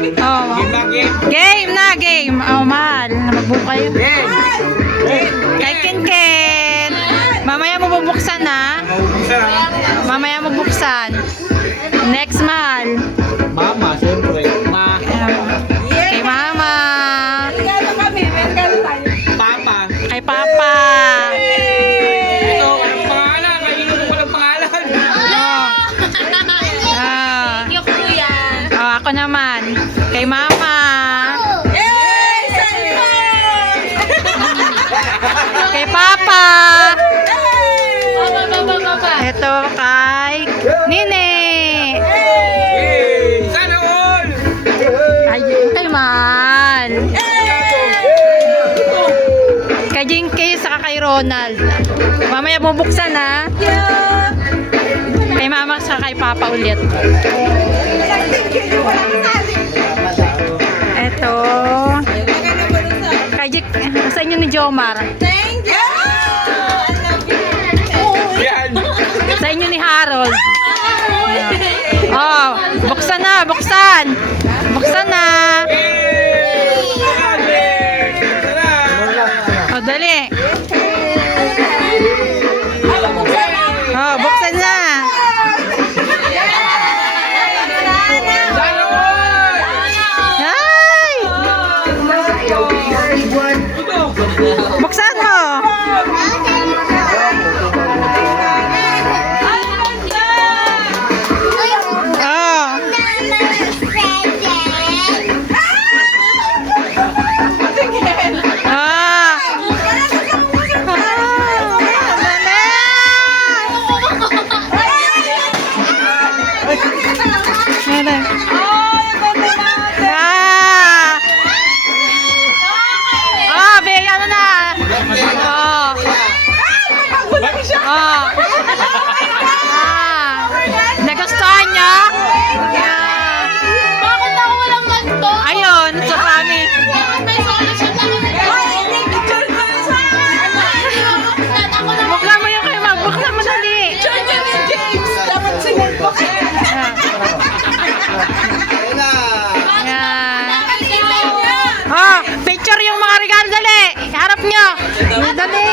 Oh. Game na, game. Oh, mahal. Mag-book kayo. Kay Ken. Mamaya mo bubuksan ha. Mamaya mo buksan. Next, mahal. Mama, siyempre. Kay mama. Regalo kami, may regalo tayo. Papa. Kay papa. Ito, walang pangalan. Kanino mo walang pangalan? Yung kuya. Oh, ako naman. Kay mama. Yay! Sa'yo! Kay papa. Papa. Ito kay Nine. Yay! Sana all! Ayun kay Mal. Kay Jinky saka kay Ronald. Mamaya bubuksan ha. Kay mama saka kay papa ulit. Ito. Kay Jik, sa inyo ni Jomar. Thank you! Yan! Sa inyo ni Harold. Oh, buksan na, buksan. Buksan na. Oh, dali. Oh, buksan na. Sana all! Ay! Buksan mo. Oh. Ah. Ano na? Nagustuhan niyo? Bakit ako walang ganito? Ayun, so kami. May solution lang ako. Bukla mo yung kayo, bukla mo dali. James! Dapat sinend mo kayo. Yan. Oh, picture yung mga regalo dali. Harap nyo. Dali.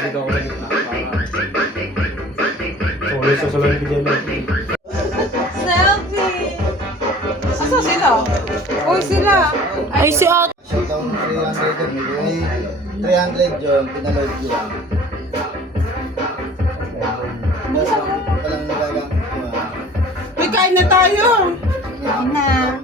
Dito ako sa gitna. Selfie! Asa sila? Uy, sila! Ay, si Ate. Shutdown 300 yun. May 300 yun, pinaload yun. Walang nagagamit yun. Uy, kain na tayo! Kain na.